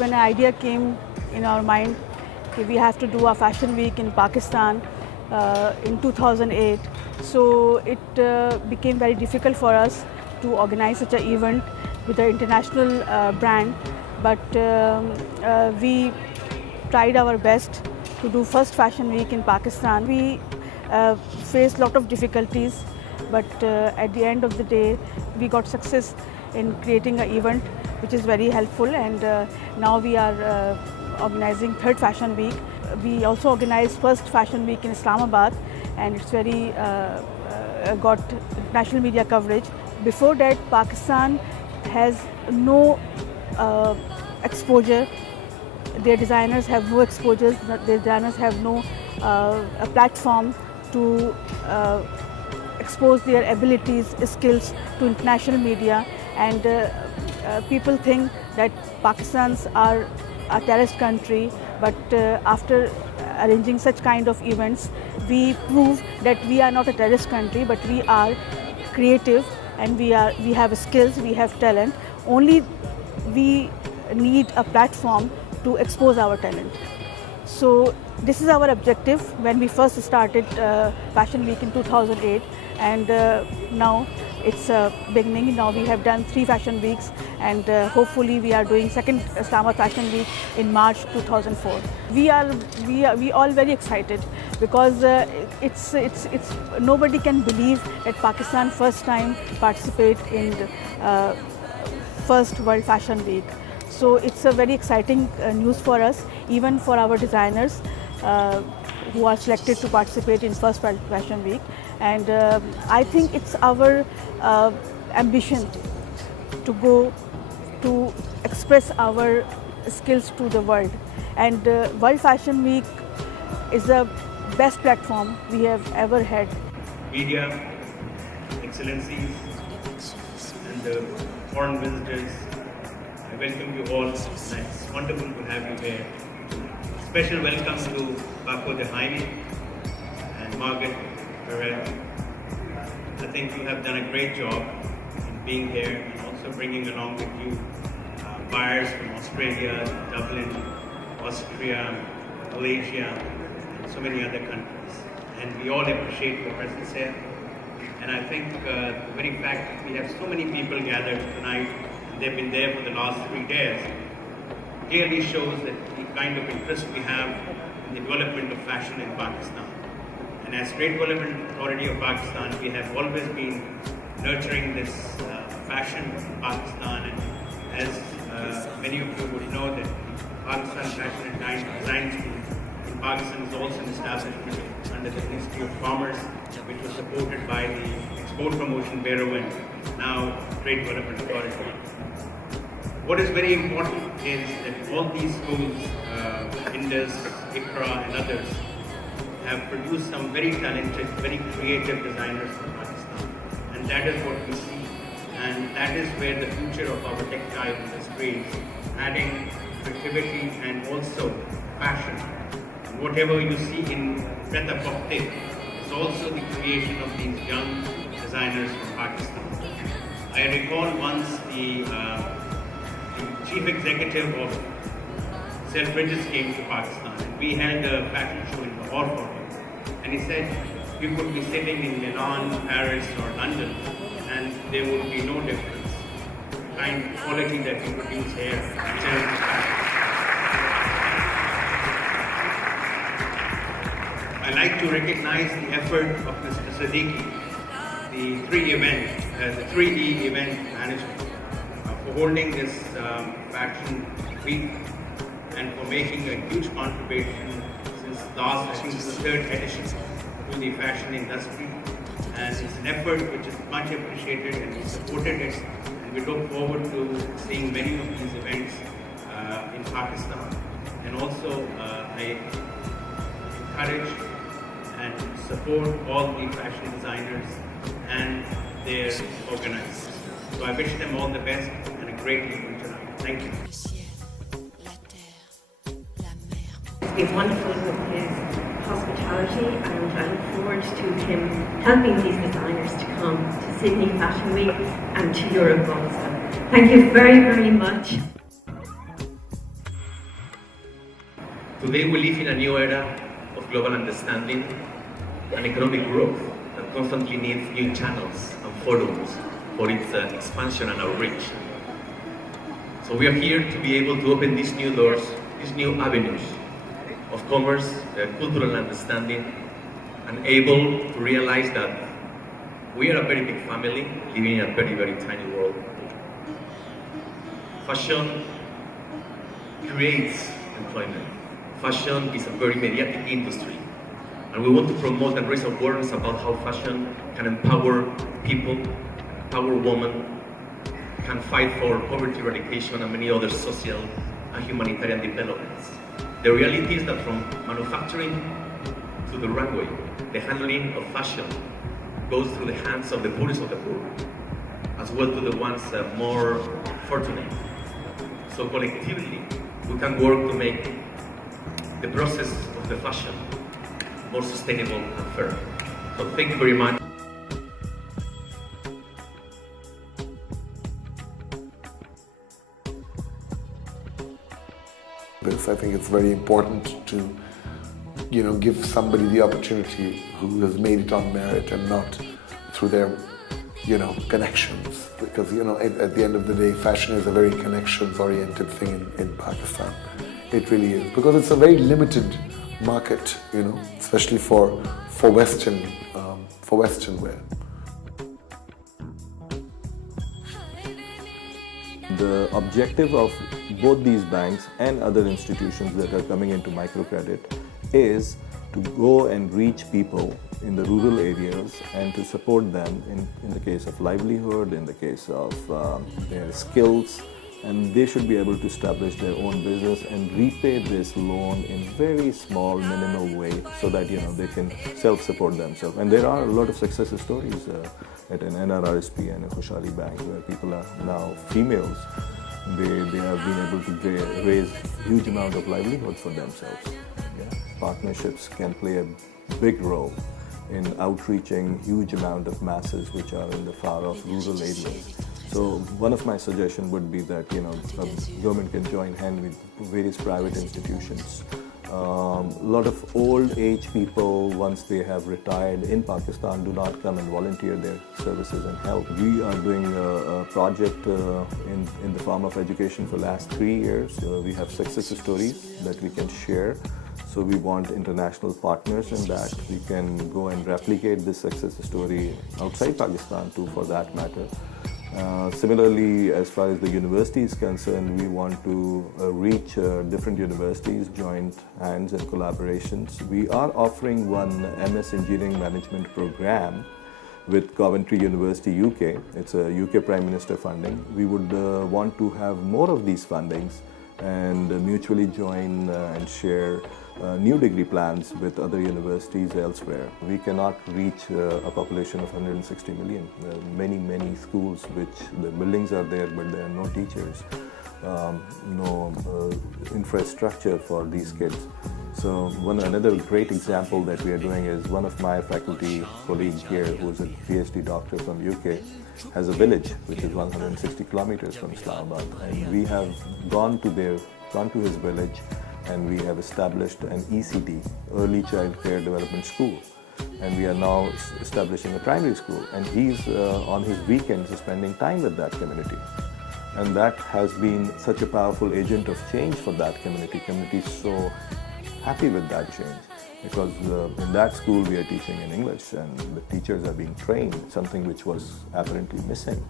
when an idea came in our mind, okay, we have to do a fashion week in Pakistan in 2008. So it became very difficult for us to organize such an event with an international brand. But we tried our best to do first fashion week in Pakistan. We faced a lot of difficulties, but at the end of the day, we got success in creating an event which is very helpful, and now we are organizing third fashion week. We also organized first fashion week in Islamabad, and it's very got national media coverage. Before that, Pakistan has no exposure. Their designers have no exposures. Their designers have no a platform to expose their abilities, skills to international media, and people think that Pakistans are a terrorist country, but after arranging such kind of events, we prove that we are not a terrorist country, but we are creative, and we have skills, we have talent. Only we need a platform to expose our talent. So this is our objective when we first started Fashion Week in 2008, and now it's beginning. Now we have done 3 fashion weeks, and hopefully we are doing second Islamabad Fashion Week in March 2004. We all very excited because it's nobody can believe that Pakistan first time participate in the first World Fashion Week. So it's a very exciting news for us, even for our designers who are selected to participate in first World Fashion Week. And I think it's our ambition to go to express our skills to the world. And World Fashion Week is the best platform we have ever had. Media, excellencies, and the foreign visitors, I welcome you all. It's wonderful to have you here. Special welcome to Bako Dehaini and Margaret Perez. I think you have done a great job in being here and also bringing along with you buyers from Australia, Dublin, Austria, Malaysia, and so many other countries. And we all appreciate your presence here. And I think the very fact that we have so many people gathered tonight, and they've been there for the last 3 days, clearly shows that the kind of interest we have in the development of fashion in Pakistan. And as Trade Development Authority of Pakistan, we have always been nurturing this fashion in Pakistan. And as many of you would know, that Pakistan Fashion and Design School in Pakistan is also an establishment under the Ministry of Commerce, which was supported by the Export Promotion Bureau and now Trade Development Authority. What is very important is that all these schools, Indus, ICRA and others, have produced some very talented, very creative designers from Pakistan. And that is what we see. And that is where the future of our textile industry is, adding creativity and also fashion. And whatever you see in Pret-a-Porter is also the creation of these young designers from Pakistan. I recall once the chief executive of Selfridges came to Pakistan, and we held a fashion show in Lahore for him. And he said, you could be sitting in Milan, Paris or London, and there would be no difference. The kind of quality that we produce here in terms of fashion. I like to recognize the effort of Mr. Siddiqui, the 3E event management, for holding this fashion week and for making a huge contribution since last, I think this is the 3rd edition to the fashion industry. And it's an effort which is much appreciated, and we supported it, and we look forward to seeing many of these events in Pakistan. And also I encourage and support all the fashion designers and their organizers. So I wish them all the best and a great evening tonight. Thank you. It's been wonderful with his hospitality, and I look forward to him helping these designers to come to Sydney Fashion Week and to Europe also. Thank you very, very much. Today we live in a new era of global understanding and economic growth that constantly needs new channels and forums for its expansion and outreach. So we are here to be able to open these new doors, these new avenues of commerce, cultural understanding, and able to realize that we are a very big family living in a very, very tiny world. Fashion creates employment. Fashion is a very mediatic industry, and we want to promote and raise awareness about how fashion can empower people, empower women, can fight for poverty eradication and many other social and humanitarian developments. The reality is that from manufacturing to the runway, the handling of fashion goes through the hands of the poorest of the poor, as well to the ones more fortunate. So collectively, we can work to make the process of the fashion more sustainable and fair. So thank you very much. I think it's very important to, give somebody the opportunity who has made it on merit and not through their, connections. Because, at the end of the day, fashion is a very connections-oriented thing in Pakistan. It really is, because it's a very limited market, especially for Western wear. The objective of both these banks and other institutions that are coming into microcredit is to go and reach people in the rural areas and to support them in the case of livelihood, in the case of their skills, and they should be able to establish their own business and repay this loan in very small, minimal way so that they can self-support themselves. And there are a lot of success stories at an NRRSP and a Khushali Bank where people are now females. They have been able to raise huge amount of livelihood for themselves. Yeah? Partnerships can play a big role in outreaching huge amount of masses which are in the far-off rural areas. So one of my suggestions would be that government can join hand with various private institutions. A lot of old age people, once they have retired in Pakistan, do not come and volunteer their services and help. We are doing a project in the form of education for last 3 years. We have success stories that we can share. So we want international partners in that. We can go and replicate this success story outside Pakistan too, for that matter. Similarly, as far as the university is concerned, we want to reach different universities, joint hands and collaborations. We are offering one MS Engineering Management program with Coventry University UK. It's a UK Prime Minister funding. We would want to have more of these fundings and mutually join and share new degree plans with other universities elsewhere. We cannot reach a population of 160 million. There are many, many schools which the buildings are there, but there are no teachers, no infrastructure for these kids. So another great example that we are doing is one of my faculty colleagues here, who is a PhD doctor from UK, has a village which is 160 kilometers from Islamabad, and we have gone to his village, and we have established an ECD, Early Child Care Development School, and we are now establishing a primary school, and he's on his weekends spending time with that community. And that has been such a powerful agent of change for that community. Community is so happy with that change, because in that school we are teaching in English and the teachers are being trained, something which was apparently missing.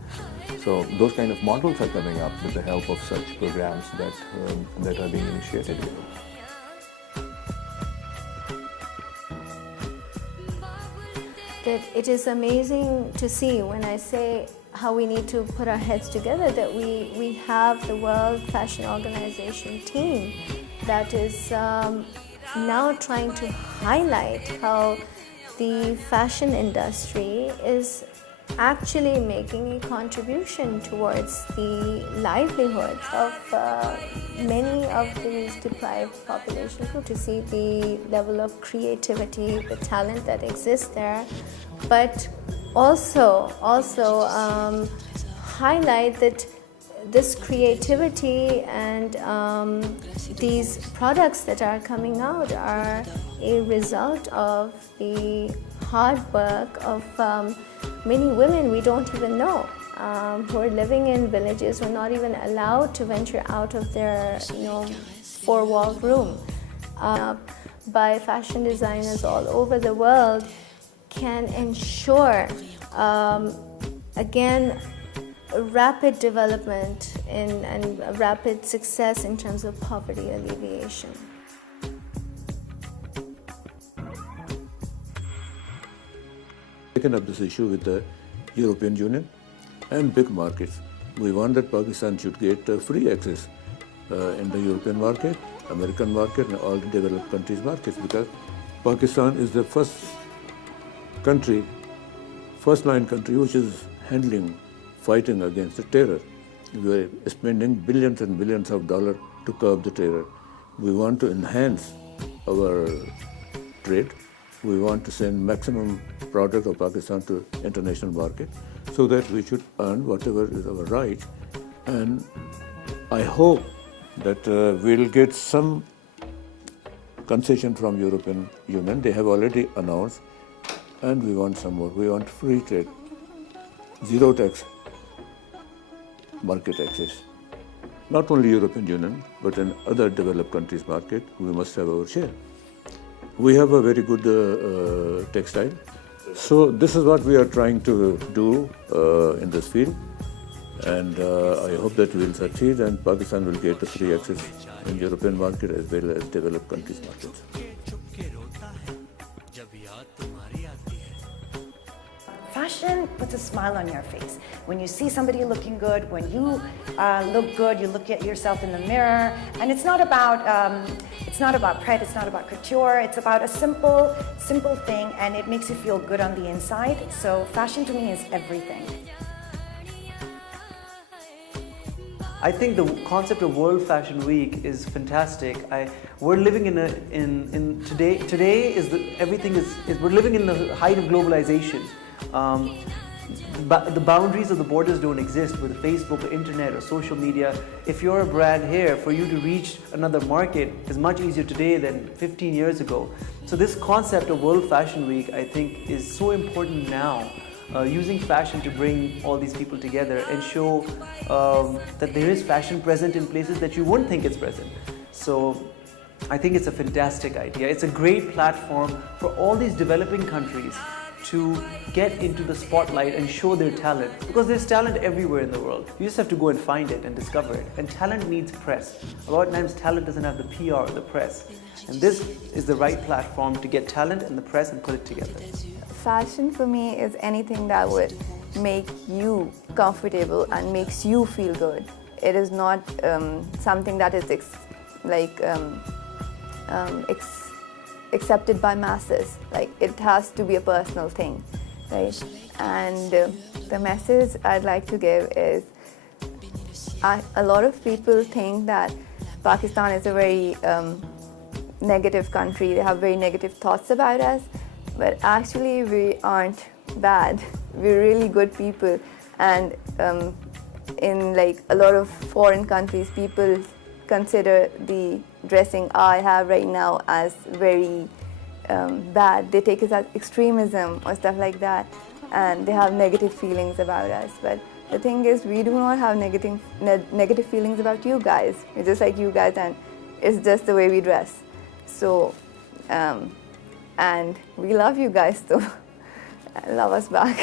So those kind of models are coming up with the help of such programs that are being initiated here. That it is amazing to see, when I say how we need to put our heads together, that we have the World Fashion Organization team that is now trying to highlight how the fashion industry is actually making a contribution towards the livelihood of many of these deprived populations. To see the level of creativity, the talent that exists there, but also highlight that this creativity and these products that are coming out are a result of the hard work of many women we don't even know, who are living in villages, who are not even allowed to venture out of their four-wall room. By fashion designers all over the world can ensure, again, a rapid development and a rapid success in terms of poverty alleviation. Taken up this issue with the European Union and big markets. We want that Pakistan should get free access in the European market, American market, and all the developed countries' markets, because Pakistan is the first-line country which is fighting against the terror. We are spending billions and billions of dollars to curb the terror. We want to enhance our trade. We want to send maximum product of Pakistan to international market so that we should earn whatever is our right. And I hope that we'll get some concession from European Union. They have already announced, and we want some more. We want free trade, zero tax market access. Not only European Union, but in other developed countries' market, we must have our share. We have a very good textile. So this is what we are trying to do in this field. And I hope that we will succeed and Pakistan will get the free access in European market as well as developed countries' markets. Fashion puts a smile on your face. When you see somebody looking good, when you look good, you look at yourself in the mirror, and it's not about pret, it's not about couture, it's about a simple thing, and it makes you feel good on the inside. So fashion to me is everything. I think the concept of World Fashion Week is fantastic. We're living in today. Today we're living in the height of globalization. But the boundaries of the borders don't exist with Facebook, or internet, or social media. If you're a brand here, for you to reach another market is much easier today than 15 years ago. So this concept of World Fashion Week, I think, is so important now. Using fashion to bring all these people together and show that there is fashion present in places that you wouldn't think it's present. So I think it's a fantastic idea. It's a great platform for all these developing countries to get into the spotlight and show their talent, because there's talent everywhere in the world. You just have to go and find it and discover it. And talent needs press. A lot of times talent doesn't have the PR or the press. And this is the right platform to get talent and the press and put it together. Fashion for me is anything that would make you comfortable and makes you feel good. It is not something that is accepted by masses. Like, it has to be a personal thing, right? And the message I'd like to give is, a lot of people think that Pakistan is a very negative country. They have very negative thoughts about us, but actually we aren't bad. We're really good people, and in a lot of foreign countries, people consider the dressing I have right now as very bad. They take it as extremism or stuff like that, and they have negative feelings about us. But the thing is, we do not have negative feelings about you guys. We're just like you guys, and it's just the way we dress. So, and we love you guys, so love us back.